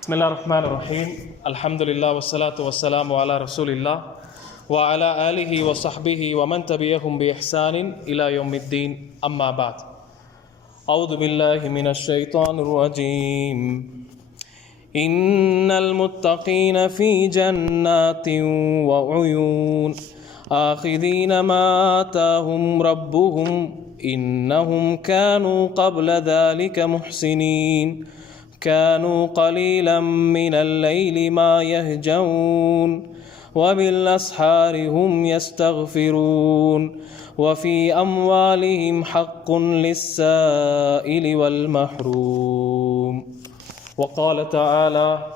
بسم الله الرحمن الرحيم. الحمد لله والصلاة والسلام على رسول الله وعلى آله وصحبه ومن تبعهم بإحسان إلى يوم الدين. أما بعد. أعوذ بالله من الشيطان الرجيم. إن المتقين في جنات وعيون. آخذين ما آتاهم ربهم إنهم كانوا قبل ذلك محسنين. كانوا قليلا من الليل ما يهجون وبالأسحار هم يستغفرون وفي أموالهم حق للسائل والمحروم. وقال تعالى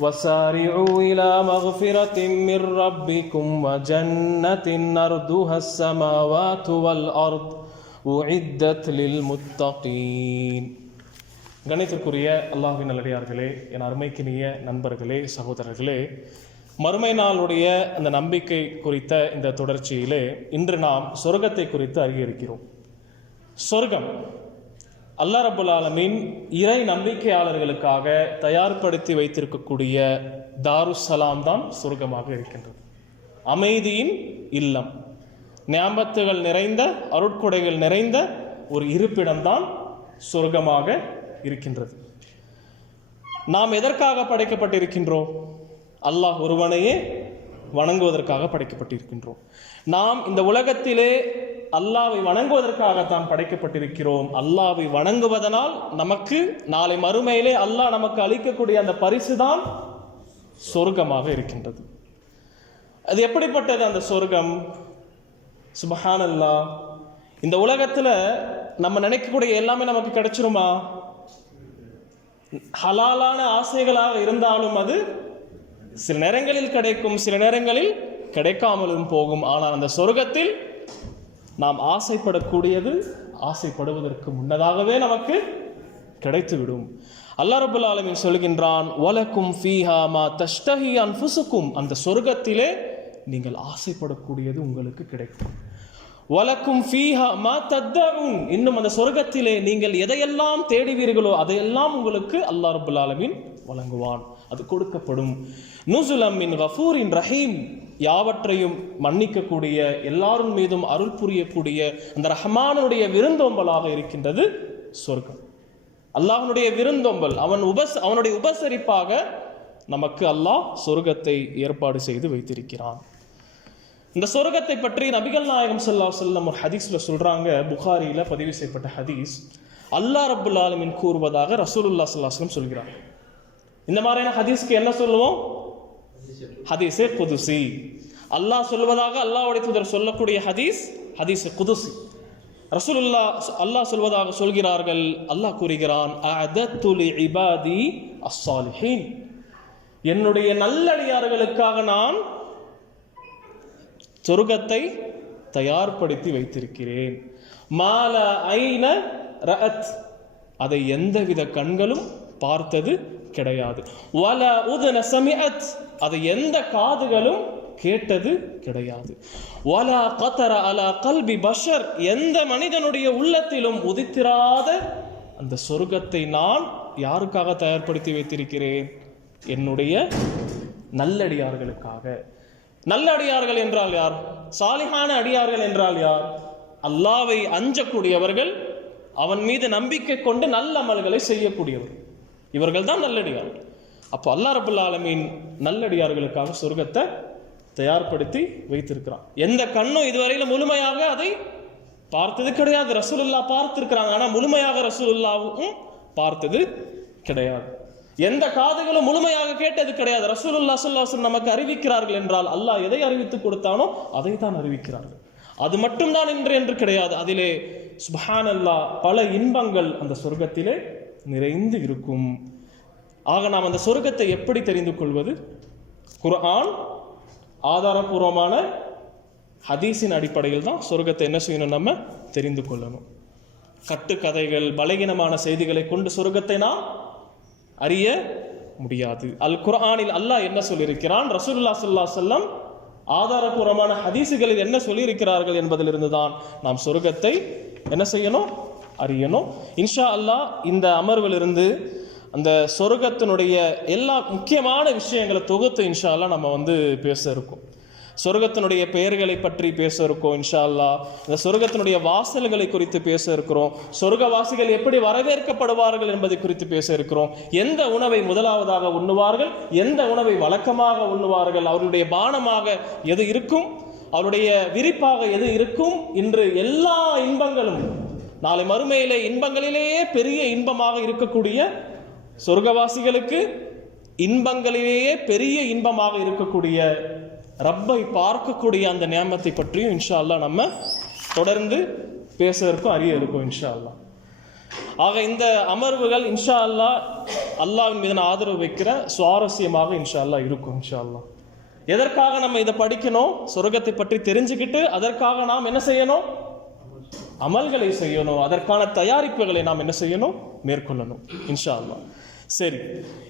وسارعوا إلى مغفرة من ربكم وجنة أرضها السماوات والأرض أعدت للمتقين. கணித்திற்குரிய அல்லாஹின் நல்லடியார்களே என் அருமைக்கினிய நண்பர்களே சகோதரர்களே மறுமை நாளுடைய அந்த நம்பிக்கை குறித்த இந்த தொடர்ச்சியிலே இன்று நாம் சொர்க்கத்தை குறித்து அறிய இருக்கிறோம். சொர்க்கம் அல்லா ரபுல் ஆலமின் இறை நம்பிக்கையாளர்களுக்காக தயார்படுத்தி வைத்திருக்கக்கூடிய தாருசலாம் தான் சொர்க்கமாக இருக்கின்றது. அமைதியின் இல்லம். ஞாபத்துகள் நிறைந்த அருட்கொடைகள் நிறைந்த ஒரு இருப்பிடம்தான் சொர்க்கமாக இருக்கின்றது. நாம் எதற்காக படைக்கப்பட்டிருக்கின்றோம்? அல்லாஹ் ஒருவனையே வணங்குவதற்காக படைக்கப்பட்டிருக்கின்றோம். நாம் இந்த உலகத்திலே அல்லாவை வணங்குவதற்காகத்தான் படைக்கப்பட்டிருக்கிறோம். அல்லாவை வணங்குவதனால் நமக்கு நாளை மறுமையிலே அல்லாஹ் நமக்கு அளிக்கக்கூடிய அந்த பரிசு தான் சொர்க்கமாக இருக்கின்றது. அது எப்படிப்பட்டது அந்த சொர்க்கம்? சுபஹான் அல்லாஹ் இந்த உலகத்தில் நம்ம நினைக்கக்கூடிய எல்லாமே நமக்கு கிடைச்சிருமா? ஹலாலான ஆசைகளாக இருந்தாலும் அது சில நேரங்களில் கிடைக்கும் சில நேரங்களில் கிடைக்காமலும் போகும். ஆனால் அந்த சொர்க்கத்தில் நாம் ஆசைப்படக்கூடியது ஆசைப்படுவதற்கு முன்னதாகவே நமக்கு கிடைத்துவிடும். அல்லா ரபுல் ஆலமின் சொல்கின்றான் ஒலக்கும் ஃபீஹா மா தஷ்டஹி அன்ஃபுசுக்கும். அந்த சொர்க்கத்திலே நீங்கள் ஆசைப்படக்கூடியது உங்களுக்கு கிடைக்கும். வலக்கும் ஃபீஹா மா தத்தவும் இன்னும் அந்த சொர்க்கத்திலே நீங்கள் எதையெல்லாம் தேடுவீர்களோ அதையெல்லாம் உங்களுக்கு அல்லாஹ் ரபுல் ஆலமின் வழங்குவான். அது கொடுக்கப்படும். நுசுலம் மின் கஃபூரின் ரஹீம். யாவற்றையும் மன்னிக்கக்கூடிய எல்லாரும் மீதும் அருள் புரியக்கூடிய அந்த ரஹ்மானுடைய விருந்தோம்பலாக இருக்கின்றது சொர்க்கம். அல்லாஹனுடைய விருந்தோம்பல் அவன் உபஸ் அவனுடைய உபசரிப்பாக நமக்கு அல்லாஹ் சொர்க்கத்தை ஏற்பாடு செய்து வைத்திருக்கிறான். இந்த சொர்க்கத்தை பற்றி நபிகள் நாயகம் சல்லா செல்லம் ஒரு ஹதீஸ்ல சொல்றாங்க. புகாரியில பதிவு செய்யப்பட்ட ஹதீஸ். அல்லாஹ் ரபுல் ஆலமின் கூறுவதாக ரசூலுல்லா சல்லாஸ்லம் சொல்கிறார். இந்த மாதிரியான ஹதீஸ்க்கு என்ன சொல்லுவோம்? ஹதீஸே குதுசி. அல்லாஹ் சொல்வதாக அல்லாஹ்வுடைய தூதர் சொல்லக்கூடிய ஹதீஸ் ஹதீஸ் குதுசி. ரசூலுல்லா அல்லாஹ் சொல்வதாக சொல்கிறார்கள். அல்லாஹ் கூறுகிறான் இபாதி என்னுடைய நல்லடியார்களுக்காக நான் சொர்க்கத்தை தயார்படுத்தி வைத்திருக்கிறேன். மால ஐன ரஅத். அதை எந்தவித கண்களும் பார்த்தது கிடையாது. வல உதன சமியத் அதை எந்த காதுகளும் கேட்டது கிடையாது. வலா கத்தர அலா கல்வி பஷர். எந்த மனிதனுடைய உள்ளத்திலும் உதித்திராத அந்த சொர்க்கத்தை நான் யாருக்காக தயார்படுத்தி வைத்திருக்கிறேன்? என்னுடைய நல்லடியார்களுக்காக. நல்ல அடியார்கள் என்றால் யார்? சாலிகான அடியார்கள் என்றால் யார்? அல்லாவை அஞ்சக்கூடியவர்கள் அவன் மீது நம்பிக்கை கொண்டு நல்ல அமல்களை செய்யக்கூடியவர். இவர்கள் தான் நல்லடியார். அப்போ அல்லா ரபுல்லா ஆலமீன் நல்லடியார்களுக்காக சொர்க்கத்தை தயார்படுத்தி வைத்திருக்கிறான். எந்த கண்ணும் இதுவரையில் முழுமையாக அதை பார்த்தது கிடையாது. ரசூலுல்லா பார்த்திருக்கிறாங்க. ஆனால் முழுமையாக ரசூலுல்லாவும் பார்த்தது கிடையாது. எந்த காதுகளும் முழுமையாக கேட்டது கிடையாது. ரசூலுல்லா சொல்லாசன் நமக்கு அறிவிக்கிறார்கள் என்றால் அல்லாஹ் எதை அறிவித்து கொடுத்தானோ அதை தான் அறிவிக்கிறார்கள். அது மட்டும்தான் என்று என்று கிடையாது. அதிலே சுபஹான் அல்லா பல இன்பங்கள் அந்த சொர்க்கத்திலே நிறைந்து இருக்கும். ஆக நாம் அந்த சொர்க்கத்தை எப்படி தெரிந்து கொள்வது? குர்ஆன் ஆதாரபூர்வமான ஹதீஸின் அடிப்படையில் தான் சொர்க்கத்தை என்ன செய்யணும் நம்ம தெரிந்து கொள்ளணும். கட்டுக்கதைகள் பலகீனமான செய்திகளை கொண்டு சொர்க்கத்தை நாம் அறிய முடியாது. அல் குரானில் அல்லாஹ் என்ன சொல்லியிருக்கிறான்? ரசூல்லா ஸல்லல்லாஹு செல்லம் ஆதாரபூர்வமான ஹதீசுகளில் என்ன சொல்லியிருக்கிறார்கள் என்பதிலிருந்து தான் நாம் சொர்க்கத்தை என்ன செய்யணும்? அறியணும். இன்ஷா அல்லாஹ் இந்த அமர்விலிருந்து அந்த சொர்க்கத்தினுடைய எல்லா முக்கியமான விஷயங்களை தொகுத்து இன்ஷா அல்லாஹ் நம்ம வந்து பேச இருக்கோம். சொர்க்கத்தினுடைய பெயர்களை பற்றி பேச இருக்கோம் இன்ஷா அல்லாஹ் இந்த சொர்க்கத்தினுடைய வாசல்களை குறித்து பேச இருக்கிறோம். சொர்க்கவாசிகள் எப்படி வரவேற்கப்படுவார்கள் என்பதை குறித்து பேச இருக்கிறோம். எந்த உணவை முதலாவதாக உண்ணுவார்கள்? எந்த உணவை வழக்கமாக உண்ணுவார்கள்? அவர்களுடைய பானமாக எது இருக்கும்? அவருடைய விரிப்பாக எது இருக்கும்? இன்று எல்லா இன்பங்களும் நாளை மறுமையிலே இன்பங்களிலேயே பெரிய இன்பமாக இருக்கக்கூடிய சொர்க்கவாசிகளுக்கு இன்பங்களிலேயே பெரிய இன்பமாக இருக்கக்கூடிய ரப்பை பார்க்கக்கூடிய அந்த நியமத்தை பற்றியும் இன்ஷா நம்ம தொடர்ந்து பேச இருக்கும் அறிய இருக்கும் இன்ஷா அல்லாஹ் ஆக இந்த அமர்வுகள் இன்ஷா அல்லாஹ் அல்லாவின் மீது ஆதரவு வைக்கிற சுவாரஸ்யமாக இன்ஷா அல்லாஹ் இருக்கும் இன்ஷா அல்லாஹ் எதற்காக நம்ம இதை படிக்கணும்? சொர்க்கத்தை பற்றி தெரிஞ்சுக்கிட்டு அதற்காக நாம் என்ன செய்யணும்? அமல்களை செய்யணும். அதற்கான தயாரிப்புகளை நாம் என்ன செய்யணும்? மேற்கொள்ளணும். இன்ஷா அல்லாஹ் சரி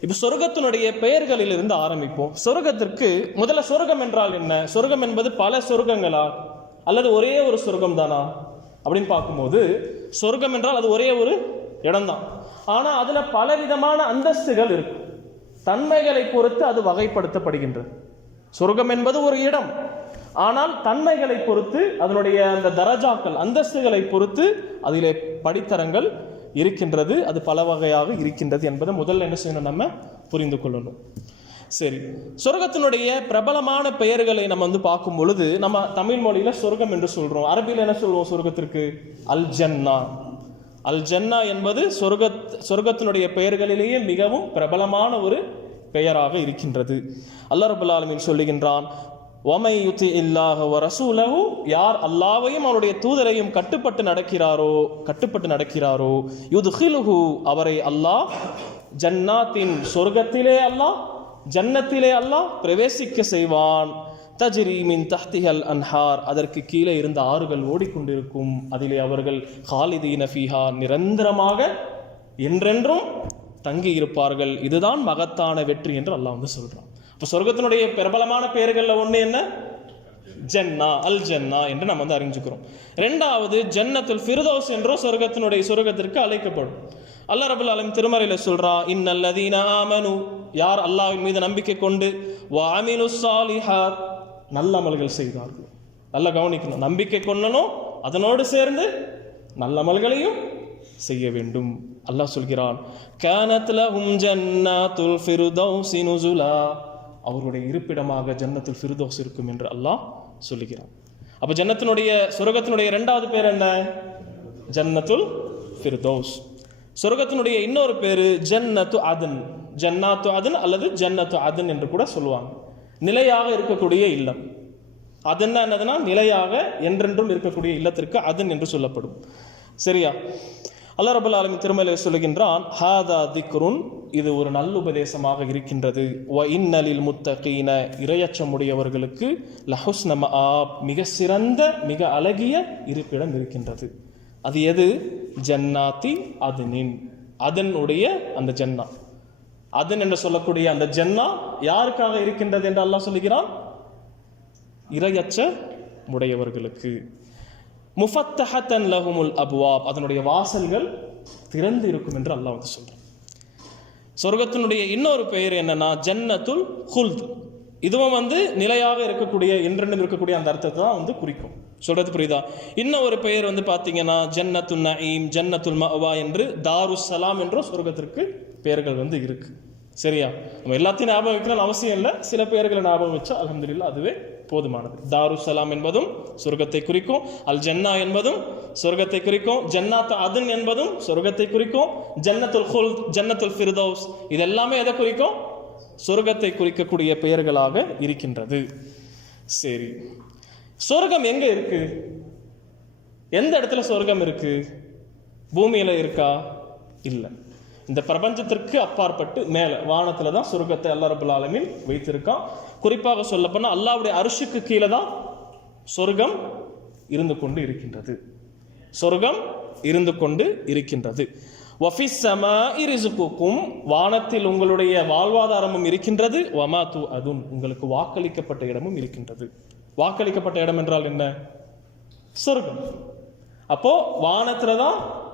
இப்போ சொர்க்கத்தினுடைய பெயர்களில் இருந்து ஆரம்பிப்போம். சொர்க்கத்திற்கு முதல்ல சொர்க்கம் என்றால் என்ன? சொர்க்கம் என்பது பல சொர்க்கங்களா? அல்லது ஒரே ஒரு சொர்க்கம் தானா அப்படின்னு பார்க்கும்போது சொர்க்கம் என்றால் அது ஒரே ஒரு இடம்தான். ஆனால் அதில் பலவிதமான அந்தஸ்துகள் இருக்கும். தன்மைகளை பொறுத்து அது வகைப்படுத்தப்படுகின்றது. சொர்க்கம் என்பது ஒரு இடம். ஆனால் தன்மைகளை பொறுத்து அதனுடைய அந்த தரஜாக்கள் அந்தஸ்துகளை பொறுத்து அதிலே படித்தரங்கள் இருக்கின்றது அது பல வகையாக இருக்கின்றது என்பதை முதல்ல என்ன செய்யணும் நம்ம புரிந்து கொள்ளணும். சரி சொர்க்கத்தினுடைய பிரபலமான பெயர்களை நம்ம வந்து பார்க்கும் பொழுது நம்ம தமிழ் மொழியில சொர்க்கம் என்று சொல்றோம். அரபியில் என்ன சொல்லுவோம் சொர்க்கத்திற்கு? அல் ஜன்னா அல் ஜன்னா என்பது சொர்க்க சொர்க்கத்தினுடைய பெயர்களிலேயே மிகவும் பிரபலமான ஒரு பெயராக இருக்கின்றது. அல்லாஹ் ரபுல் ஆலமீன் சொல்லுகின்றான் ஒமை யுத்தி இல்லாஹ ரசூலஹு யார் அல்லாவையும் அவருடைய தூதரையும் கட்டுப்பட்டு நடக்கிறாரோ கட்டுப்பட்டு நடக்கிறாரோ யுதுஹிலுஹு அவரை அல்லாஹ் ஜன்னாத்தின் சொர்க்கத்திலே அல்லாஹ் ஜன்னத்திலே அல்லாஹ் பிரவேசிக்க செய்வான். தஜிரீமின் தஹ்திகல் தஹ்திஹல் அன்ஹார் அதற்கு கீழே இருந்த ஆறுகள் ஓடிக்கொண்டிருக்கும். அதிலே அவர்கள் ஹாலிதி நஃபீஹா நிரந்தரமாக என்றென்றும் தங்கி இருப்பார்கள் இதுதான் மகத்தான வெற்றி என்று அல்லாஹ் வந்து சொல்றான். இப்போ சொர்க்கத்தினுடைய பிரபலமான பெயர்களில் ஒன்று என்ன? ஜன்னா அல் ஜன்னா என்று நம்ம வந்து அறிஞ்சுக்கிறோம். ரெண்டாவது ஜன்னத்துல் ஃபிர்தோஸ் என்றோ சொர்க்கத்தினுடைய சொர்க்கத்திற்கு அழைக்கப்படும். அல்லா ரபுல் அலம் திருமறையில் சொல்றா இன்னல்லதீன ஆமனு யார் அல்லாவின் மீது நம்பிக்கை கொண்டு வாமினு சாலிஹார் நல்ல அமல்கள் செய்தார்கள். நல்லா கவனிக்கணும். நம்பிக்கை கொள்ளணும் அதனோடு சேர்ந்து நல்ல அமல்களையும் செய்ய வேண்டும். அல்லாஹ் சொல்கிறான் கானத் ஜன்னா துல் ஃபிர்தௌஸி நுசுலா. அவருடைய இருப்பிடமாக ஜன்னத்தில் ஃபிர்தௌஸ் இருக்கும் என்று அல்லாஹ் சொல்லுகிறான். அப்போ ஜன்னத்தினுடைய சொர்க்கத்தினுடைய ரெண்டாவது பேர் என்ன? ஜன்னத்துல் ஃபிர்தோஸ். சொர்க்கத்தினுடைய இன்னொரு பேர் ஜன்னத்து அதன். ஜன்னாத்து அதன் அல்லது ஜன்னத்து அதன் என்று கூட சொல்லுவாங்க. நிலையாக இருக்கக்கூடிய இல்லம். அதன்னா என்னதுன்னா நிலையாக என்றென்றும் இருக்கக்கூடிய இல்லத்திற்கு அதன் என்று சொல்லப்படும். சரியா? அல்லா ரபுல் ஆலமின் திருமலை சொல்லுகின்றான் ஹாதா திக்ருன். இது ஒரு நல்லுபதேசமாக இருக்கின்றது. வ இன்னலில் முத்தகீன. இரையச்சமுடையவர்களுக்கு லஹுஸ் நம ஆப் மிக சிறந்த மிக அழகிய இருப்பிடம் இருக்கின்றது. அது எது? ஜன்னாத்தி அதனின். அதனுடைய அந்த ஜன்னா. அதன் என்று சொல்லக்கூடிய அந்த ஜன்னா யாருக்காக இருக்கின்றது என்று அல்லாஹ் சொல்லுகிறான்? இரையச்ச உடையவர்களுக்கு. முஃபத்தஹத்தன் லஹுமுல் அபுவாப். அதனுடைய வாசல்கள் திறந்து இருக்கும் என்று அல்லாஹ் வந்து சொல்றான். சொர்க்கத்தினுடைய இன்னொரு பெயர் என்னன்னா ஜன்னத்துல் ஹுல்த். இதுவும் வந்து நிலையாக இருக்கக்கூடிய என்றென்றும் இருக்கக்கூடிய அந்த அர்த்தத்தை தான் வந்து குறிக்கும். சொல்றது புரியுதா? இன்னும் ஒரு பெயர் வந்து பார்த்தீங்கன்னா ஜன்னத்து நயீம் ஜன்னத்துல் மஅவா என்று தாருஸ் சலாம் என்றும் சொர்க்கத்திற்கு பெயர்கள் வந்து இருக்கு. சரியா? நம்ம எல்லாத்தையும் ஞாபகம் வைக்கணும்னு அவசியம் இல்லை. சில பெயர்களை ஞாபகம் வச்சா அல்ஹம்துலில்லாஹ் அதுவே போதுமானது. தாரு சலாம் என்பதும் சொர்க்கத்தை குறிக்கும். அல் ஜன்னா என்பதும் சொர்க்கத்தை குறிக்கும். ஜன்னாத் அதன் என்பதும் சொர்க்கத்தை குறிக்கும். ஜன்னத்துல் ஹுல் ஜன்னத்துல் ஃபிர்தௌஸ் இது எல்லாமே எதை குறிக்கும்? சொர்க்கத்தை குறிக்கக்கூடிய பெயர்களாக இருக்கின்றது. சரி. சொர்க்கம் எங்க இருக்கு? எந்த இடத்துல சொர்க்கம் இருக்கு? பூமியில இருக்கா? இல்லை. இந்த பிரபஞ்சத்திற்கு அப்பாற்பட்டு மேலே வானத்தில் தான் சொர்க்கத்தை அல்லா ரபுல் வைத்திருக்கான். குறிப்பாக சொல்லப்போனால் அல்லாவுடைய அரிசிக்கு கீழே தான் சொர்க்கம் இருந்து கொண்டு இருக்கின்றது. சொர்க்கம் இருந்து கொண்டு இருக்கின்றது. வஃபிஸ் ஸமாஇ வானத்தில் உங்களுடைய வாழ்வாதாரமும் இருக்கின்றது. வமாத்து அதுன் உங்களுக்கு வாக்களிக்கப்பட்ட இடமும் இருக்கின்றது. வாக்களிக்கப்பட்ட இடம் என்றால் என்ன? சொர்க்கம். அப்போ வானத்துல தான்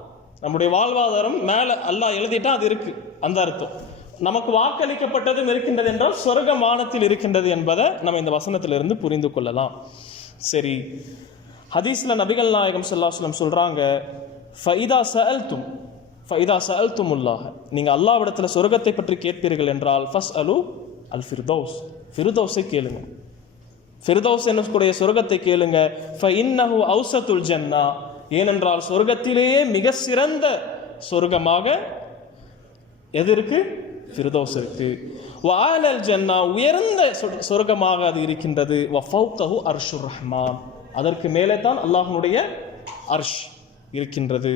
நம்முடைய வாழ்வாதாரம் மேலே அல்லாஹ் எழுதிட்டா அது இருக்கு. அந்த அர்த்தம். நமக்கு வாக்களிக்கப்பட்டதும் இருக்கின்றது என்றால் சொர்க்க மானத்தில் இருக்கின்றது என்பதை நம்ம இந்த வசனத்திலிருந்து புரிந்து கொள்ளலாம். சரி. ஹதீஸ்ல நபிகள் நாயகம் ஸல்லல்லாஹு சொல்றாங்க ஃபைதா சஅல்தும் ஃபைதா சல்தும் உள்ளாக நீங்கள் அல்லாவிடத்தில் சொர்க்கத்தை பற்றி கேட்பீர்கள் என்றால் ஃபஸ் அலு அல் ஃபிர்தௌஸ் ஃபிர்தௌஸை கேளுங்க. ஃபிர்தௌஸ் என்னக்கூடிய சொர்க்கத்தை கேளுங்க. ஃப இன்னஹு அவுசத்துல் ஜன்னா. ஏனென்றால் சொர்க்கத்திலேயே மிக சிறந்த சொர்க்கமாக எது இருக்குது ஃபிர்தௌஸ் இருக்கு வாலல் ஜன்னா உயர்ந்த சொர்க்கமாக அது இருக்கின்றது. வ ஃபௌகஹு அர்ஷுர் ரஹ்மான் அதற்கு மேலே தான் அல்லாஹனுடைய அர்ஷ் இருக்கின்றது.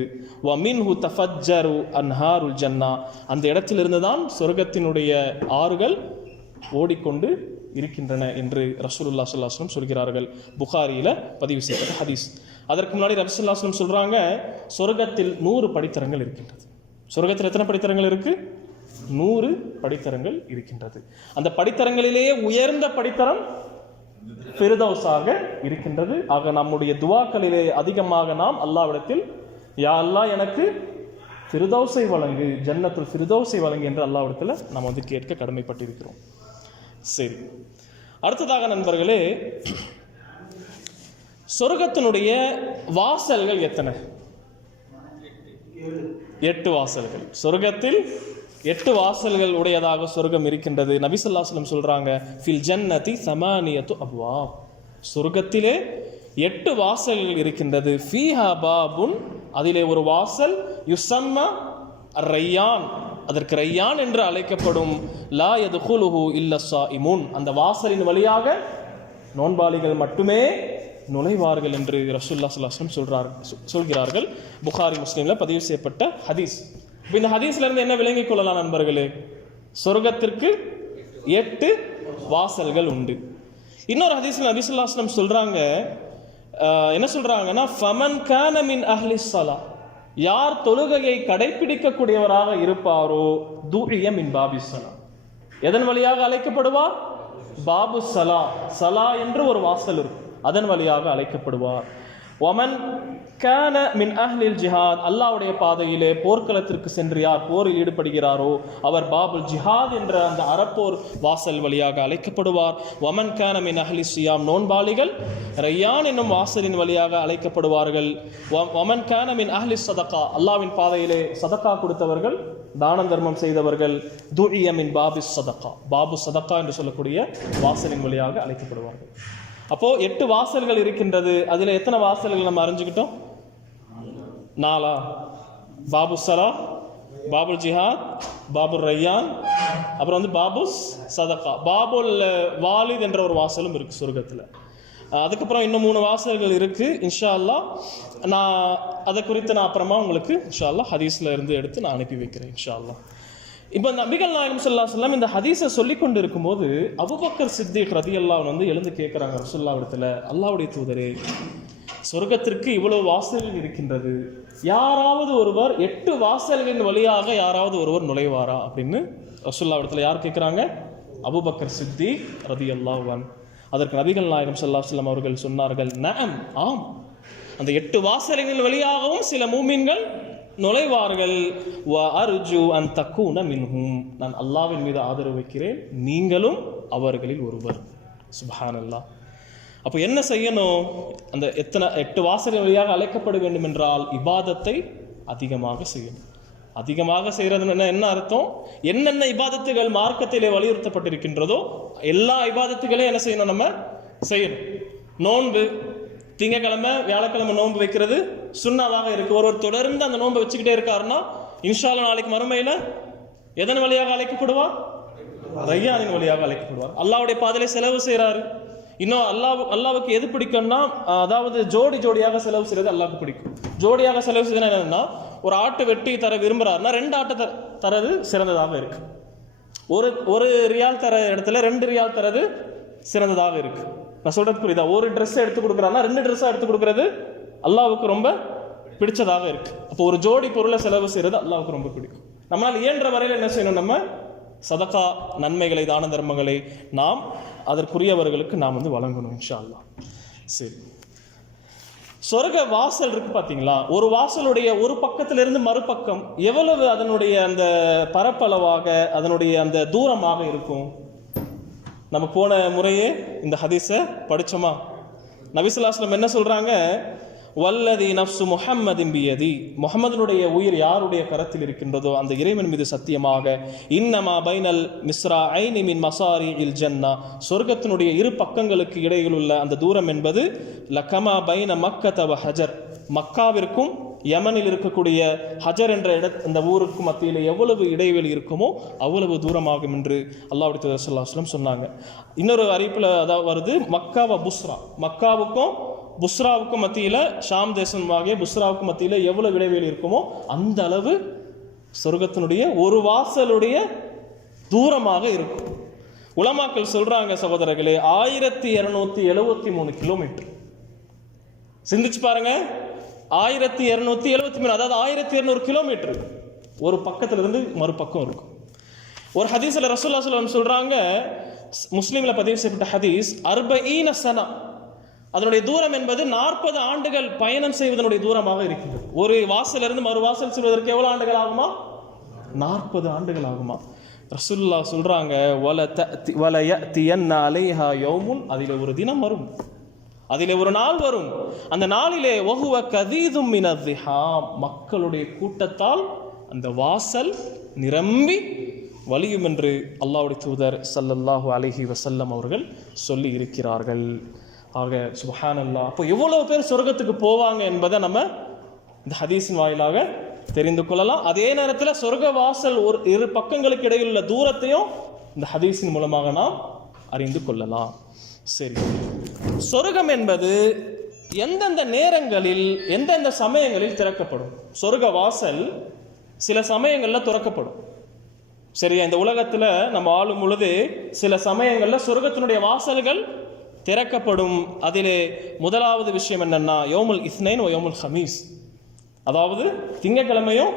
வ மின்ஹு தஃபஜ்ஜரு அன்ஹாருல் ஜன்னா அந்த இடத்திலிருந்து தான் சொர்க்கத்தினுடைய ஆறுகள் ஓடிக்கொண்டு இருக்கின்றன என்று ரசூலுல்லா ஸல்லல்லாஹு சொல்கிறார்கள். புகாரியில் பதிவு செய்யப்பட்ட ஹதீஸ். அதற்கு முன்னாடி ரசூலுல்லாஹ் சொல்கிறாங்க சொர்க்கத்தில் நூறு படித்தரங்கள் இருக்கின்றது. சொர்க்கத்தில் எத்தனை படித்தரங்கள் இருக்குது நூறு படித்தரங்கள் இருக்கின்றது. அந்த படித்தரங்களிலேயே உயர்ந்த படித்தரம் பெருதவுசாக இருக்கின்றது. ஆக நம்முடைய துவாக்களிலே அதிகமாக நாம் அல்லாவிடத்தில் யா அல்லாஹ் எனக்கு ஃபிர்தௌஸை வழங்கு ஜன்னத்தில் ஃபிர்தௌஸை வழங்கு என்று அல்லாவிடத்தில் நாம் வந்து கேட்க கடமைப்பட்டிருக்கிறோம். சரி. அடுத்ததாக நண்பர்களே சொர்க்கத்தினுடைய வாசல்கள் எத்தனை? எட்டு வாசல்கள். சொர்க்கத்தில் எட்டு வாசல்கள் உடையதாக சொர்க்கம் இருக்கின்றது. நபிசல்லாஸ்லம் சொல்றாங்க ஃபில் ஜன்னதி சமானியத்து அப்வா சொர்க்கத்திலே எட்டு வாசல்கள் இருக்கின்றது. ஃபீஹா பாபுன் அதிலே ஒரு வாசல் யுசம்ம ரையான். அதற்கு ரையான் என்று அழைக்கப்படும். லா எது யதுகுலுஹு இல்ல இமுன் அந்த வாசலின் வழியாக நோன்பாளிகள் மட்டுமே நுழைவார்கள் என்று ரசூல்லா சல்லாஸ்லம் சொல்கிறார் சொ- சொல்கிறார்கள். புகாரி முஸ்லீமில் பதிவு செய்யப்பட்ட ஹதீஸ். இப்ப இந்த ஹதீஸ்ல இருந்து என்ன விளங்கிக் கொள்ளலாம் நண்பர்களே? சொர்க்கத்திற்கு எட்டு வாசல்கள் உண்டு. இன்னொரு ஹதீஸ்ல நபிசுல்லாஸ்லம் ஸல்லல்லாஹு சொல்றாங்க என்ன சொல்றாங்கன்னா ஃபமன் கான மின் அஹ்லி சலா யார் தொழுகையை கடைபிடிக்கக்கூடியவராக இருப்பாரோ தூரியம் மின் பாபி சலா எதன் வழியாக அழைக்கப்படுவார்? பாபு சலா சலா என்று ஒரு வாசல் இருக்கும். அதன் வழியாக அழைக்கப்படுவார். ஒமன் கேன மின் அஹ்லில் ஜிஹாத் அல்லாவுடைய பாதையிலே போர்க்களத்திற்கு சென்று யார் போரில் ஈடுபடுகிறாரோ அவர் பாபுல் ஜிஹாத் என்ற அந்த அறப்போர் வாசல் வழியாக அழைக்கப்படுவார். ஒமன் கேன மின் அஹ்லி சியாம் நோன்பாளிகள் ரையான் என்னும் வாசலின் வழியாக அழைக்கப்படுவார்கள். ஒமன் கேன மின் அஹ்லி சதக்கா அல்லாவின் பாதையிலே சதக்கா கொடுத்தவர்கள் தான தர்மம் செய்தவர்கள் துஇயமின் பாபி சதக்கா. பாபு சதக்கா என்று சொல்லக்கூடிய வாசலின் வழியாக அழைக்கப்படுவார்கள். அப்போ எட்டு வாசல்கள் இருக்கின்றது. அதுல எத்தனை வாசல்கள் நம்ம அறிஞ்சுக்கிட்டோம்? நாலா. பாபு சலா பாபுல் ஜிஹாத் பாபுல் ரையான் அப்புறம் வந்து பாபுஸ் சதகா. பாபுல் வாலித் என்ற ஒரு வாசலும் இருக்கு சொர்க்கத்தில். அதுக்கப்புறம் இன்னும் மூணு வாசல்கள் இருக்கு இன்ஷா அல்லாஹ் நான் அதை குறித்து நான் அப்புறமா உங்களுக்கு இன்ஷா அல்லாஹ் ஹதீஸ்ல இருந்து எடுத்து நான் அனுப்பி வைக்கிறேன் இன்ஷா அல்லா இப்போ நபிகள் நாயகம் சொல்லா அலைஹி இந்த ஹதீஸை சொல்லி கொண்டு இருக்கும்போது அபுபக்கர் சித்திக் ரதியல்லாஹு வந்து எழுந்து கேட்குறாங்க ரசூல்லா இடத்துல அல்லாஹ்வுடைய தூதரே சொர்க்கத்திற்கு இவ்வளவு வாசல்கள் இருக்கின்றது. யாராவது ஒருவர் எட்டு வாசல்களின் வழியாக யாராவது ஒருவர் நுழைவாரா? அப்படின்னு ரசுல்லா இடத்துல யார் கேட்குறாங்க? அபுபக்கர் சித்தி ரதி அல்லாஹான் அதற்கு நபிகள் நாயகம் சொல்லா சொல்லம் அவர்கள் சொன்னார்கள் நம் ஆம். அந்த எட்டு வாசல்களின் வழியாகவும் சில மூமின்கள் நுழைவார்கள். வ அர்ஜு அன் தக்கூன மின்ஹும். நான் அல்லாவின் மீது ஆதரவு வைக்கிறேன். நீங்களும் அவர்களில் ஒருவர். சுபஹான் அல்லா அப்போ என்ன செய்யணும்? அந்த எத்தனை எட்டு வாசல் வழியாக அழைக்கப்பட வேண்டும் என்றால் இபாதத்தை அதிகமாக செய்யணும். அதிகமாக செய்கிறது என்ன என்ன அர்த்தம்? என்னென்ன இபாதத்துகள் மார்க்கத்திலே வலியுறுத்தப்பட்டிருக்கின்றதோ எல்லா இபாதத்துகளையும் என்ன செய்யணும் நம்ம? செய்யணும். நோன்பு திங்கக்கிழமை வியாழக்கிழமை நோன்பு வைக்கிறது. சுண்ணாவாக இருக்கு. ஒருவர் தொடர்ந்து அந்த நோன்பை வச்சுக்கிட்டே இருக்காருன்னா இன்ஷால்லா நாளைக்கு மறுமையில எதன் வழியாக அழைக்கப்படுவார்? ரையானின் வழியாக அழைக்கப்படுவார். அல்லாவுடைய பாதையில செலவு செய்கிறாரு இன்னும் அல்லாஹ் அல்லாவுக்கு எது பிடிக்கும்னா அதாவது ஜோடி ஜோடியாக செலவு செய்யறது அல்லாவுக்கு பிடிக்கும். ஜோடியாக செலவு செய்யறது என்னன்னா ஒரு ஆட்டு வெட்டி தர விரும்புறாருன்னா ரெண்டு ஆட்டை தரது சிறந்ததாக இருக்கு. ஒரு ஒரு ரியால் தர இடத்துல ரெண்டு ரியால் தரது சிறந்ததாக இருக்கு. நான் சொல்றது புரியுதா? ஒரு ட்ரெஸ் எடுத்து கொடுக்குறான்னா ரெண்டு ட்ரெஸ்ஸாக எடுத்து கொடுக்கறது அல்லாவுக்கு ரொம்ப பிடிச்சதாக இருக்கு. அப்போ ஒரு ஜோடி பொருளை செலவு செய்யறது அல்லாவுக்கு ரொம்ப பிடிக்கும். நம்மளால் இயன்ற வரையில் என்ன செய்யணும் நம்ம? சதகா நன்மைகளை தான தர்மங்களை நாம் அதற்குரியவர்களுக்கு நாம் வந்து வழங்கணும் இன்ஷா அல்லாஹ் சரி. சொர்க்க வாசல் இருக்கு பார்த்தீங்களா ஒரு வாசலுடைய ஒரு பக்கத்திலிருந்து மறுபக்கம் எவ்வளவு அதனுடைய அந்த பரப்பளவாக அதனுடைய அந்த தூரமாக இருக்கும்? நம்ம போன முறையே இந்த ஹதீஸை படிச்சோமா? நபிசுல்லாஸ்லம் என்ன சொல்கிறாங்க வல்லதி நப்சு முஹம்மதின் பியதி. முகமதனுடைய உயிர் யாருடைய கரத்தில் இருக்கின்றதோ அந்த இறைவன் மீது சத்தியமாக இன்னமா பைனல் மிஸ்ரா ஐனி மின் மசாரி இல் ஜன்னா. சொர்க்கத்தினுடைய இரு பக்கங்களுக்கு இடையில் உள்ள அந்த தூரம் என்பது லக்கமா பைன மக்கத்தவ ஹஜர். மக்காவிற்கும் யமனில் இருக்கக்கூடிய ஹஜர் என்ற இட இந்த ஊருக்கு மத்தியில் எவ்வளவு இடைவெளி இருக்குமோ அவ்வளவு தூரமாகும் என்று அல்லாஹ் தூதர் சொன்னாங்க. இன்னொரு அறிவிப்பில் அதாவது வருது மக்காவ புஸ்ரா. மக்காவுக்கும் புஸ்ராவுக்கும் மத்தியில் ஷாம் தேசமாகிய புஸ்ராவுக்கும் மத்தியில் எவ்வளோ இடைவெளி இருக்குமோ அந்த அளவு சொர்க்கத்தினுடைய ஒரு வாசலுடைய தூரமாக இருக்கும். உலமாக்கள் சொல்கிறாங்க சகோதரர்களே ஆயிரத்தி இரநூத்தி எழுவத்தி மூணு கிலோமீட்டர். சிந்திச்சு பாருங்க. ஆயிரத்தி இரநூத்தி எழுவத்தி மூணு அதாவது ஆயிரத்தி இரநூறு கிலோமீட்டர். ஒரு பக்கத்துலேருந்து மறுபக்கம் இருக்கும். ஒரு ஹதீஸில் ரசூல்லா சொல்லம் சொல்கிறாங்க முஸ்லீமில் பதிவு செய்யப்பட்ட ஹதீஸ் அர்பஈன சனா. அதனுடைய தூரம் என்பது நாற்பது ஆண்டுகள் பயணம் செய்வதனுடைய தூரமாக இருக்கின்றது. ஒரு வாசலிருந்து மறு வாசல் செல்வதற்கு எவ்வளோ ஆண்டுகள் ஆகுமா? நாற்பது ஆண்டுகள் ஆகுமா? ரசுல்லா சொல்றாங்க வல தஅதி வல யஅதியன்ன அலைஹா யோமுன். அதில் ஒரு தினம் வரும். அதிலே ஒரு நாள் வரும். அந்த நாளிலே ஒகுவ கதீதும் மினத்திஹாம் மக்களுடைய கூட்டத்தால் அந்த வாசல் நிரம்பி வலியும் என்று அல்லாவுடைய தூதர் சல்லல்லாஹு அலைஹி வசல்லம் அவர்கள் சொல்லி இருக்கிறார்கள். ஆக சுபஹானல்லா. அப்போ எவ்வளோ பேர் சொர்க்கத்துக்கு போவாங்க என்பதை நம்ம இந்த ஹதீஸின் வாயிலாக தெரிந்து கொள்ளலாம். அதே நேரத்தில் சொர்க்க வாசல் ஒரு இரு பக்கங்களுக்கு இடையில் உள்ள தூரத்தையும் இந்த ஹதீஸின் மூலமாக நாம் அறிந்து கொள்ளலாம். சரி. சொர்க்கம் என்பது எந்தெந்த நேரங்களில் எந்தெந்த சமயங்களில் திறக்கப்படும்? சொர்க்க வாசல் சில சமயங்களில் திறக்கப்படும். சரியா? இந்த உலகத்தில் நம்ம ஆளும் பொழுது சில சமயங்களில் சொர்க்கத்தினுடைய வாசல்கள் திறக்கப்படும் அதிலே முதலாவது விஷயம் என்னன்னா யோமுல் இஸ்னைன் ஓ யோமுல் ஹமீஸ். அதாவது திங்கக்கிழமையும்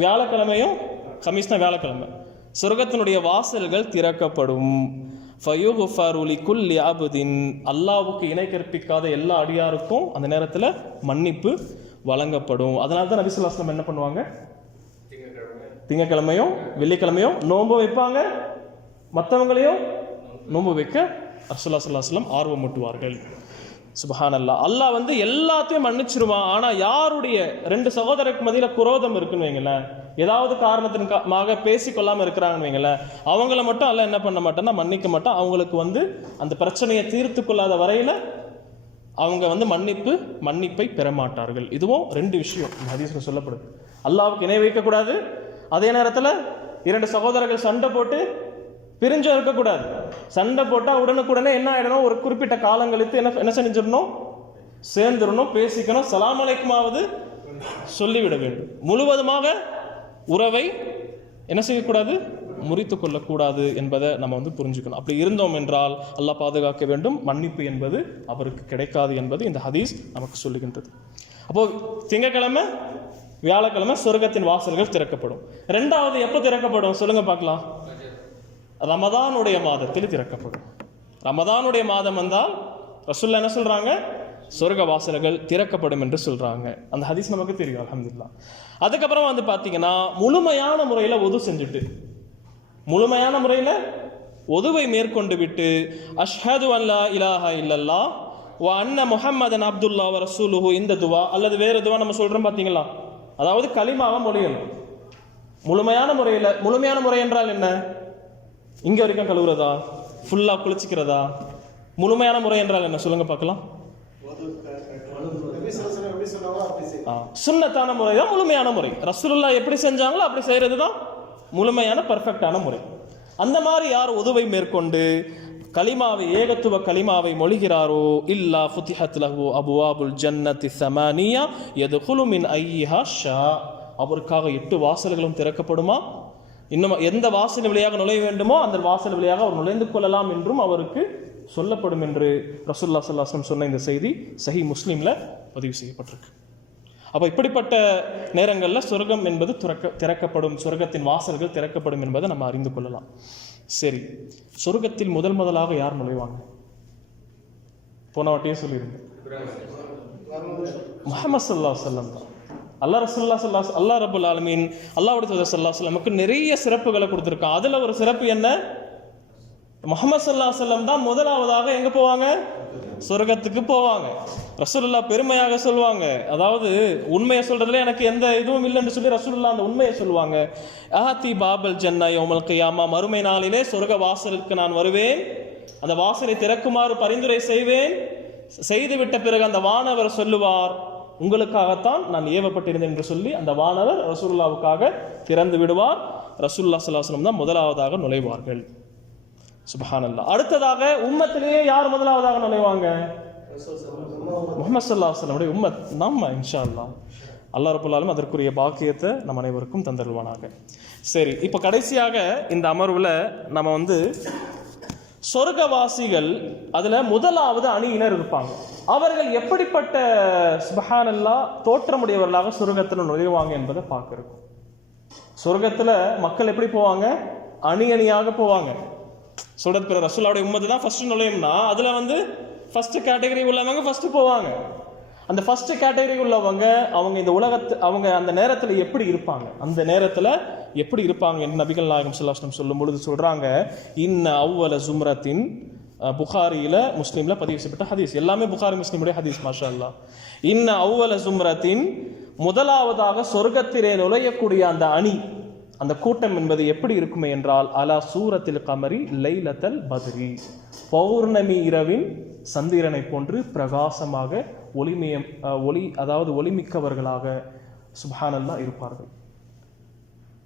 வியாழக்கிழமையும் ஹமீஸ்னா வியாழக்கிழமை. சொர்க்கத்தினுடைய வாசல்கள் திறக்கப்படும். ஃபயுகுஃபருலி அபுதின். அல்லாவுக்கு இணை கற்பிக்காத எல்லா அடியாருக்கும் அந்த நேரத்தில் மன்னிப்பு வழங்கப்படும். அதனால தான் நபிசுல்லாஸ்லம் என்ன பண்ணுவாங்க? திங்கக்கிழமையும் வெள்ளிக்கிழமையும் நோன்பு வைப்பாங்க. மற்றவங்களையும் நோன்பு வைக்க அர்சுல்லா சொல்லாஸ்லம் ஆர்வம் மூட்டுவார்கள் சுபஹான் அல்லா அல்லாஹ் வந்து எல்லாத்தையும் மன்னிச்சிருவான் ஆனால் யாருடைய ரெண்டு சகோதரருக்கு மதியில் குரோதம் இருக்குன்னு வைங்களேன். ஏதாவது காரணத்திற்காக பேசிக்கொள்ளாமல் இருக்கிறாங்கன்னு வைங்களேன். அவங்கள மட்டும் அல்ல என்ன பண்ண மாட்டேன்னா மன்னிக்க மாட்டான். அவங்களுக்கு வந்து அந்த பிரச்சனையை தீர்த்து கொள்ளாத வரையில் அவங்க வந்து மன்னிப்பு மன்னிப்பை பெற மாட்டார்கள். இதுவும் ரெண்டு விஷயம். இந்த சொல்லப்படுது. அல்லாவுக்கு இணை வைக்கக்கூடாது. அதே நேரத்தில் இரண்டு சகோதரர்கள் சண்டை போட்டு பிரிஞ்சும் இருக்கக்கூடாது. சண்டை போட்டால் உடனுக்குடனே என்ன ஆகிடணும் ஒரு குறிப்பிட்ட காலம் கழித்து என்ன என்ன செஞ்சிடணும்? சேர்ந்துடணும் பேசிக்கணும். சலாமலைக்குமாவது சொல்லிவிட வேண்டும். முழுவதுமாக உறவை என்ன செய்யக்கூடாது? முறித்து கொள்ளக்கூடாது என்பதை நம்ம வந்து புரிஞ்சுக்கணும். அப்படி இருந்தோம் என்றால் அல்லாஹ் பாதுகாக்க வேண்டும். மன்னிப்பு என்பது அவருக்கு கிடைக்காது என்பது இந்த ஹதீஸ் நமக்கு சொல்லுகின்றது. அப்போ திங்கக்கிழமை வியாழக்கிழமை சொர்க்கத்தின் வாசல்கள் திறக்கப்படும். ரெண்டாவது எப்போ திறக்கப்படும்? சொல்லுங்க பார்க்கலாம். ரமதானுடைய மாதத்தில் திறக்கப்படும். ரமதானுடைய மாதம் வந்தால் ரசுல்லா என்ன சொல்கிறாங்க சொர்க்க வாசல்கள் திறக்கப்படும் என்று சொல்கிறாங்க அந்த ஹதீஸ் நமக்கு தெரியும் அலமதுல்லா அதுக்கப்புறம் வந்து பார்த்தீங்கன்னா முழுமையான முறையில் ஒது செஞ்சுட்டு முழுமையான முறையில் ஒதுவை மேற்கொண்டு விட்டு அஷ்ஹது அல்லா இலாஹா இல்லல்லா வ அன்ன முஹம்மதன் அப்துல்லா வ ரசூலுஹு இந்த துவா அல்லது வேறு துவா நம்ம சொல்கிறோம் பார்த்தீங்களா அதாவது களிமாவை மொழியணும் முழுமையான முறையில் முழுமையான முறை என்றால் என்ன? இங்கே வரைக்கும் கழுவுறதா? ஃபுல்லாக குளிச்சுக்கிறதா? முழுமையான முறை என்றால் என்ன? சொல்லுங்க பார்க்கலாம். ஆ, முறை தான் முழுமையான முறை. ரசூலுல்லா எப்படி செஞ்சாங்களோ அப்படி செய்கிறது தான் முழுமையான பர்ஃபெக்டான முறை. அந்த மாதிரி யார் உதவை மேற்கொண்டு கலிமாவை ஏகத்துவ கலிமாவை மொழிகிறாரோ? இல்லா ஃபுத்திஹத் லஹு அபுவாபுல் ஜன்னதி சமானியா எது குலுமின் ஐயா ஷா. அவருக்காக எட்டு வாசல்களும் திறக்கப்படுமா? இன்னும் எந்த வாசல் வழியாக நுழைய வேண்டுமோ அந்த வாசல் வழியாக அவர் நுழைந்து கொள்ளலாம் என்றும் அவருக்கு சொல்லப்படும் என்று ரசூல்லா சல்லாஸ்லம் சொன்ன இந்த செய்தி சஹி முஸ்லீமில் பதிவு செய்யப்பட்டிருக்கு. அப்போ இப்படிப்பட்ட நேரங்களில் சொர்க்கம் என்பது துறக்க திறக்கப்படும் சொர்க்கத்தின் வாசல்கள் திறக்கப்படும் என்பதை நம்ம அறிந்து கொள்ளலாம். சரி சொர்க்கத்தில் முதல் முதலாக யார் நுழைவாங்க? போன வாட்டியே சொல்லியிருந்தேன். முகமது சல்லா சொல்லம் தான். அல்லா ரசல்லா சல்லா அல்லா ரபுல் ஆலமீன் அல்லாவுடைய தூதர் சல்லா சொல்லமுக்கு நிறைய சிறப்புகளை கொடுத்துருக்கான் அதில் ஒரு சிறப்பு என்ன? முகமது சல்லா சொல்லம் தான் முதலாவதாக எங்கே போவாங்க? சொர்க்கத்துக்கு போவாங்க. ரசூலுல்லா பெருமையாக சொல்லுவாங்க அதாவது உண்மையை சொல்றதுல எனக்கு எந்த இதுவும் இல்லைன்னு சொல்லி ரசூலுல்லா அந்த உண்மையை சொல்லுவாங்க. அஹாத்தி பாபல் ஜன்னா யோமல் கியாமா மறுமை நாளிலே சொர்க்க வாசலுக்கு நான் வருவேன். அந்த வாசலை திறக்குமாறு பரிந்துரை செய்வேன். செய்துவிட்ட பிறகு அந்த வானவர் சொல்லுவார் உங்களுக்காகத்தான் நான் ஏவப்பட்டிருந்தேன் என்று சொல்லி அந்த வானவர் ரசூல்லாவுக்காக திறந்து விடுவார். ரசூல்லா சல்லாஸ்லம் தான் முதலாவதாக நுழைவார்கள். சுபஹானல்லா அடுத்ததாக உம்மத்திலேயே யார் முதலாவதாக நுழைவாங்க? முகமது சல்லா வல்லமுடைய உம்மத் நம்ம இன்ஷா அல்லாஹ் அல்லா ரபுல்லாலும் அதற்குரிய பாக்கியத்தை நம் அனைவருக்கும் தந்தருவானாக சரி இப்போ கடைசியாக இந்த அமர்வில் நம்ம வந்து சொர்க்கவாசிகள் அதில் முதலாவது அணியினர் இருப்பாங்க. அவர்கள் எப்படிப்பட்ட சுபஹானல்லா தோற்றமுடையவர்களாக சொர்க்கத்தில் நுழைவாங்க என்பதை பார்க்குறோம். சொர்க்கத்தில் மக்கள் எப்படி போவாங்க? அணி அணியாக போவாங்க. சொல்றது பிற ரசூலாவுடைய உம்மது தான் ஃபஸ்ட்டு நுழையும்னா அதில் வந்து ஃபஸ்ட்டு கேட்டகரி உள்ளவங்க ஃபஸ்ட்டு போவாங்க. அந்த ஃபஸ்ட்டு கேட்டகரி உள்ளவங்க அவங்க இந்த உலகத்து அவங்க அந்த நேரத்தில் எப்படி இருப்பாங்க? அந்த நேரத்தில் எப்படி இருப்பாங்க என்று நபிகள் நாயகம் சொல்லாஸ்லம் சொல்லும் பொழுது சொல்கிறாங்க இன்ன அவ்வல ஜும்ரத்தின் புகாரியில் முஸ்லீமில் பதிவு செய்யப்பட்ட ஹதீஸ். எல்லாமே புகாரி முஸ்லீமுடைய ஹதீஸ் மாஷா அல்லா இன்ன அவ்வல ஜும்ரத்தின் முதலாவதாக சொர்க்கத்திலே நுழையக்கூடிய அந்த அணி அந்த கூட்டம் என்பது எப்படி இருக்குமே என்றால் அலா சூரத்தில் கமரி லைலத்தல் பத்ரி. பௌர்ணமி இரவின் சந்திரனை போன்று பிரகாசமாக ஒளிமயம் ஒளி அதாவது ஒளிமிக்கவர்களாக சுப்ஹானல்லா இருப்பார்கள்.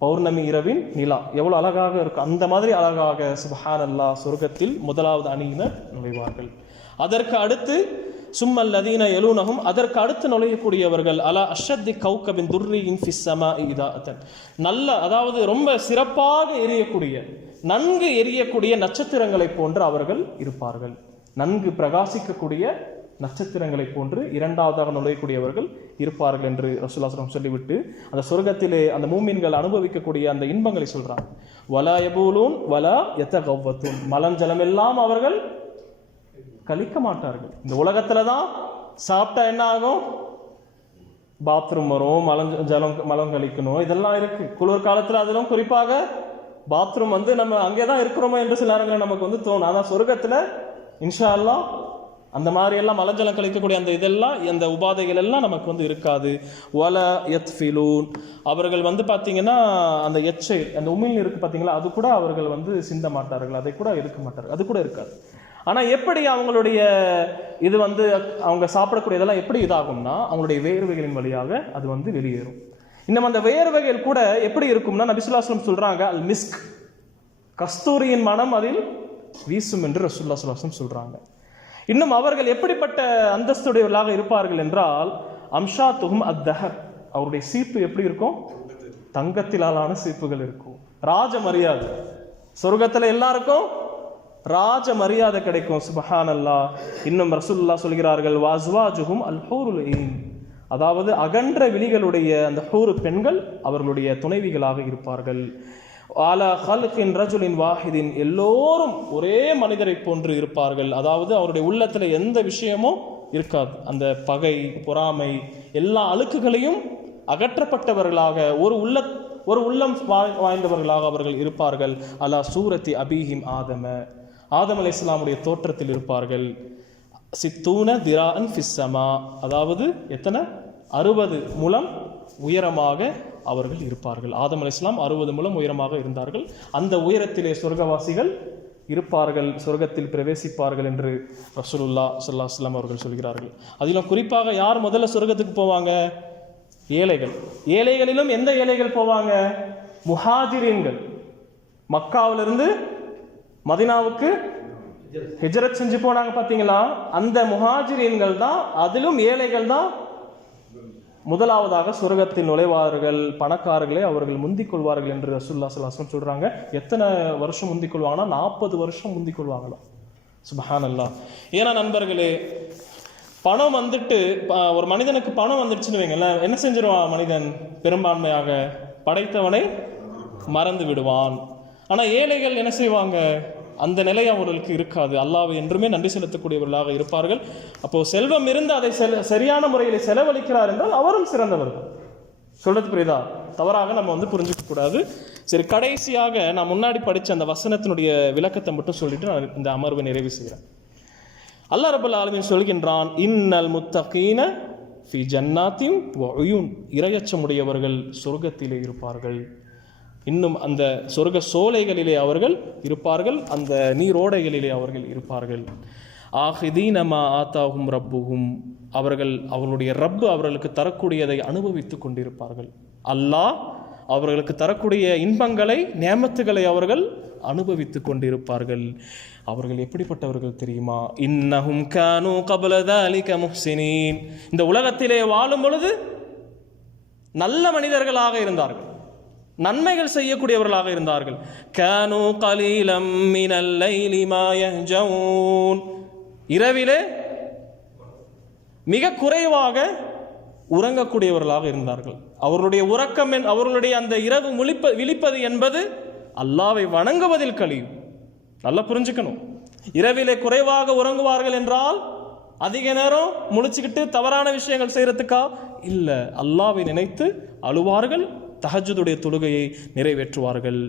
பௌர்ணமி இரவின் நிலா எவ்வளோ அழகாக இருக்கும். அந்த மாதிரி அழகாக சுபஹானல்லா சொர்க்கத்தில் முதலாவது அணியினர் நுழைவார்கள். அதற்கு அடுத்து சும்மல் லதீன எலூனகும் அதற்கு அடுத்து நுழையக்கூடியவர்கள் அலா அஷத்தி கௌகபின் துர்ரியின் ஃபிஸ்ஸமா இதாத்தன் நல்ல அதாவது ரொம்ப சிறப்பாக எரியக்கூடிய நன்கு எரியக்கூடிய நட்சத்திரங்களைப் போன்று அவர்கள் இருப்பார்கள். நன்கு பிரகாசிக்கக்கூடிய நட்சத்திரங்களை போன்று இரண்டாவதாக நுழையக்கூடியவர்கள் இருப்பார்கள் என்று ரசூலாசனம் சொல்லிவிட்டு அந்த சொர்க்கத்திலே அந்த மூமீன்கள் அனுபவிக்கக்கூடிய அந்த இன்பங்களை சொல்றாங்க. வலா எபூலூன் வலா எத்த கவ்வத்தும் மலஞ்சலம் எல்லாம் அவர்கள் கழிக்க மாட்டார்கள். இந்த உலகத்துல தான் சாப்பிட்டா என்ன ஆகும்? பாத்ரூம் வரும் மலம் ஜலம் மலம் கழிக்கணும். இதெல்லாம் இருக்கு. குளிர் காலத்துல அதிலும் குறிப்பாக பாத்ரூம் வந்து நம்ம அங்கே தான் இருக்கிறோமோ என்று சில நேரங்களில் நமக்கு வந்து தோணும். ஆனால் சொர்க்கத்தில் இன்ஷா அல்லா அந்த மாதிரி எல்லாம் மலஜலம் கழிக்கக்கூடிய அந்த இதெல்லாம் அந்த உபாதைகள் எல்லாம் நமக்கு வந்து இருக்காது. ஒல எத் ஃபிலூன் அவர்கள் வந்து பார்த்தீங்கன்னா அந்த எச்சை அந்த உமிழ் இருக்கு பார்த்தீங்களா அது கூட அவர்கள் வந்து சிந்த மாட்டார்கள். அதை கூட இருக்க மாட்டார்கள். அது கூட இருக்காது. ஆனால் எப்படி அவங்களுடைய இது வந்து அவங்க சாப்பிடக்கூடிய இதெல்லாம் எப்படி இதாகும்னா அவங்களுடைய வேர்வைகளின் வழியாக அது வந்து வெளியேறும். இன்னும் அந்த வேர்வைகள் கூட எப்படி இருக்கும்னா நபிசுல்லாஸ்லம் சொல்கிறாங்க அல் மிஸ்க். கஸ்தூரியின் மனம் அதில் வீசும் என்று ரசுல்லா சுல்லாசம் சொல்றாங்க. இன்னும் அவர்கள் எப்படிப்பட்ட அந்தஸ்துடையவர்களாக இருப்பார்கள் என்றால் அம்ஷா துகும் அத்தஹர் அவருடைய சீப்பு எப்படி இருக்கும்? தங்கத்திலாலான சீப்புகள் இருக்கும். ராஜ மரியாதை. சொர்க்கத்துல எல்லாருக்கும் ராஜ மரியாதை கிடைக்கும் சுபஹான் அல்லா இன்னும் ரசுல்லா சொல்கிறார்கள் வாஸ்வாஜுகும் அல் ஹூருல் அதாவது அகன்ற விழிகளுடைய அந்த ஹூரு பெண்கள் அவர்களுடைய துணைவிகளாக இருப்பார்கள். ஆலா ஹல்கின் ரஜுலின் வாஹிதின் எல்லோரும் ஒரே மனிதரை போன்று இருப்பார்கள். அதாவது அவருடைய உள்ளத்தில் எந்த விஷயமும் இருக்காது. அந்த பகை பொறாமை எல்லா அழுக்குகளையும் அகற்றப்பட்டவர்களாக ஒரு உள்ள ஒரு உள்ளம் வாய்ந்தவர்களாக அவர்கள் இருப்பார்கள். அலா சூரத்தி அபீஹிம் ஆதம. ஆதம் அலி இஸ்லாமுடைய தோற்றத்தில் இருப்பார்கள். சித்தூன திரான் ஃபிஸ்ஸமா அதாவது எத்தனை? அறுபது முலம் உயரமாக அவர்கள் இருப்பார்கள். ஆதம் அலி இஸ்லாம் அறுபது மூலம் உயரமாக இருந்தார்கள். அந்த உயரத்திலே சொர்க்கவாசிகள் இருப்பார்கள் சொர்க்கத்தில் பிரவேசிப்பார்கள் என்று ரசூலுல்லா ஸல்லல்லாஹு அலைஹி அவர்கள் சொல்கிறார்கள். அதிலும் குறிப்பாக யார் முதல்ல சொர்க்கத்துக்கு போவாங்க? ஏழைகள். ஏழைகளிலும் எந்த ஏழைகள் போவாங்க? முஹாஜிரீன்கள். மக்காவிலிருந்து மதினாவுக்கு ஹிஜரத் செஞ்சு போனாங்க பார்த்தீங்களா அந்த முஹாஜிரீன்கள் தான் அதிலும் ஏழைகள் தான் முதலாவதாக சுரகத்தில் நுழைவார்கள் பணக்காரர்களே அவர்கள் முந்திக் கொள்வார்கள் என்று ரசூல்லா சல்லாஸ்லம் சொல்றாங்க. எத்தனை வருஷம் முந்திக் கொள்வாங்கன்னா நாற்பது வருஷம் முந்திக் கொள்வாங்களாம் சுபஹான் அல்லாஹ் ஏன்னா நண்பர்களே பணம் வந்துட்டு ப- ஒரு மனிதனுக்கு பணம் வந்துடுச்சுன்னு வைங்களேன் என்ன செஞ்சிருவான் மனிதன்? பெரும்பான்மையாக படைத்தவனை மறந்து விடுவான். ஆனால் ஏழைகள் என்ன செய்வாங்க? அந்த நிலை அவர்களுக்கு இருக்காது. அல்லாவை என்றுமே நன்றி செலுத்தக்கூடியவர்களாக இருப்பார்கள். அப்போ செல்வம் இருந்து அதை செல- சரியான முறையில் செலவழிக்கிறார் என்றால் அவரும் சிறந்தவர்கள் சொல்றது புரியுதா? தவறாக நம்ம வந்து புரிஞ்சுக்க கூடாது. சரி கடைசியாக நான் முன்னாடி படித்த அந்த வசனத்தினுடைய விளக்கத்தை மட்டும் சொல்லிட்டு நான் இந்த அமர்வை நிறைவு செய்கிறேன் அல்லா ரபுல் ஆலமின் சொல்கின்றான் இன்னல் முத்தகீன ஃபி ஜன்னாத்தின் இரையச்சமுடையவர்கள் சொர்க்கத்திலே இருப்பார்கள். இன்னும் அந்த சொர்க்க சோலைகளிலே அவர்கள் இருப்பார்கள் அந்த நீரோடைகளிலே அவர்கள் இருப்பார்கள். ஆஹிதீனமா ஆத்தாகும் ரப்புகும் அவர்கள் அவர்களுடைய ரப்பு அவர்களுக்கு தரக்கூடியதை அனுபவித்துக் கொண்டிருப்பார்கள். அல்லாஹ் அவர்களுக்கு தரக்கூடிய இன்பங்களை நேமத்துகளை அவர்கள் அனுபவித்துக் கொண்டிருப்பார்கள். அவர்கள் எப்படிப்பட்டவர்கள் தெரியுமா? இன்னஹும் கானு கபலதா தாலிக முஹ்சினீன். இந்த உலகத்திலே வாழும் பொழுது நல்ல மனிதர்களாக இருந்தார்கள். நன்மைகள் செய்யக்கூடியவர்களாக இருந்தார்கள். கானு கலீலம் மினல் இரவிலே மிக குறைவாக உறங்கக்கூடியவர்களாக இருந்தார்கள். அவர்களுடைய உறக்கம் என்- அவர்களுடைய அந்த இரவு முழிப்ப விழிப்பது என்பது அல்லாவை வணங்குவதில் கழியும். நல்லா புரிஞ்சுக்கணும். இரவிலே குறைவாக உறங்குவார்கள் என்றால் அதிக நேரம் முழிச்சுக்கிட்டு தவறான விஷயங்கள் செய்யறதுக்கா? இல்லை. அல்லாவை நினைத்து அழுவார்கள் தஹஜுடைய தொழுகையை நிறைவேற்றுவார்கள்.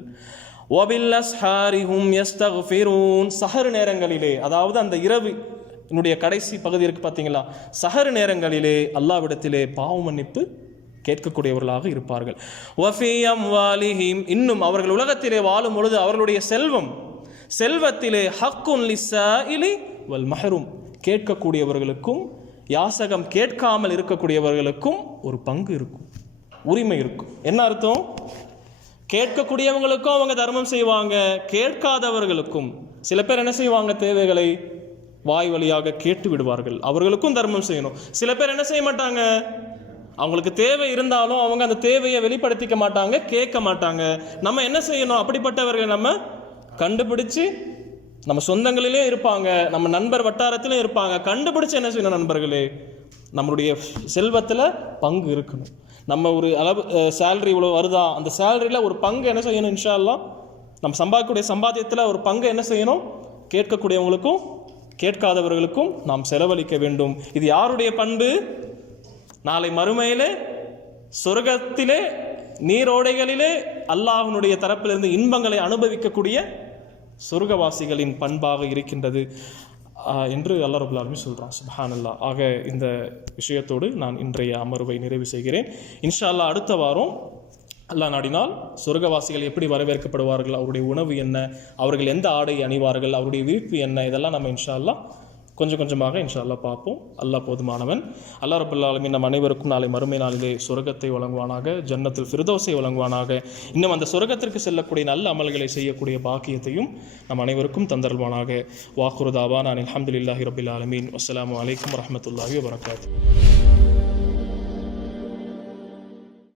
ஒபில்லஸ்ஹாரிஹும் எஸ்தஃபிரூன் சஹர் நேரங்களிலே அதாவது அந்த இரவு என்னுடைய கடைசி பகுதி இருக்கு பார்த்தீங்களா? சஹர் நேரங்களிலே அல்லாவிடத்திலே பாவ மன்னிப்பு கேட்கக்கூடியவர்களாக இருப்பார்கள். வஃபியம் வாலிஹிம் இன்னும் அவர்கள் உலகத்திலே வாழும் பொழுது அவர்களுடைய செல்வம் செல்வத்திலே ஹக்குன் லிசா இலி வல் மஹரும். கேட்கக்கூடியவர்களுக்கும் யாசகம் கேட்காமல் இருக்கக்கூடியவர்களுக்கும் ஒரு பங்கு இருக்கும். உரிமை இருக்கும். என்ன அர்த்தம்? கேட்கக்கூடியவங்களுக்கும் அவங்க தர்மம் செய்வாங்க கேட்காதவர்களுக்கும். சில பேர் என்ன செய்வாங்க? தேவைகளை வாய் வழியாக கேட்டு விடுவார்கள். அவர்களுக்கும் தர்மம் செய்யணும். சில பேர் என்ன செய்ய மாட்டாங்க? அவங்களுக்கு தேவை இருந்தாலும் அவங்க அந்த தேவையை வெளிப்படுத்திக்க மாட்டாங்க கேட்க மாட்டாங்க. நம்ம என்ன செய்யணும்? அப்படிப்பட்டவர்களை நம்ம கண்டுபிடிச்சு நம்ம சொந்தங்களிலே இருப்பாங்க நம்ம நண்பர் வட்டாரத்திலும் இருப்பாங்க. கண்டுபிடிச்சு என்ன செய்யணும் நண்பர்களே? நம்மளுடைய செல்வத்தில் பங்கு இருக்கணும். நம்ம ஒரு அளவு சேலரி இவ்வளோ வருதா? அந்த சேலரியில் ஒரு பங்கு என்ன செய்யணும் இன்ஷால்லாம் நம்ம சம்பாதிக்கக்கூடிய சம்பாத்தியத்தில் ஒரு பங்கு என்ன செய்யணும்? கேட்கக்கூடியவங்களுக்கும் கேட்காதவர்களுக்கும் நாம் செலவழிக்க வேண்டும். இது யாருடைய பண்பு? நாளை மறுமையிலே சொர்க்கத்திலே நீரோடைகளிலே அல்லாஹனுடைய தரப்பிலிருந்து இன்பங்களை அனுபவிக்கக்கூடிய சொர்க்கவாசிகளின் பண்பாக இருக்கின்றது. என்று அல்லாஹ் ரபுல் சொல்கிறான் சுபஹானல்லா. ஆக இந்த விஷயத்தோடு நான் இன்றைய அமர்வை நிறைவு செய்கிறேன். இன்ஷா அடுத்த வாரம் அல்லா நாடினால் சொர்க்கவாசிகள் எப்படி வரவேற்கப்படுவார்கள் அவருடைய உணவு என்ன அவர்கள் எந்த ஆடை அணிவார்கள் அவருடைய விருப்பு என்ன இதெல்லாம் நம்ம இன்ஷா கொஞ்சம் கொஞ்சமாக இன்ஷா அல்லாஹ் பார்ப்போம். அல்லாஹ் போதுமானவன். அல்லாஹ் ரபுல் நம் அனைவருக்கும் நாளை மறுமை நாளிலே சொர்க்கத்தை வழங்குவானாக ஜன்னத்தில் ஃபிர்தோஸை வழங்குவானாக. இன்னும் அந்த சொர்க்கத்திற்கு செல்லக்கூடிய நல்ல அமல்களை செய்யக்கூடிய பாக்கியத்தையும் நம் அனைவருக்கும் தந்தருள்வானாக. வாக்குருதாவா நான் அல்ஹம்துலில்லாஹி ரபில் ஆலமீன். அஸ்ஸலாமு அலைக்கும் வரஹ்மத்துல்லாஹி வபரகாத்துஹு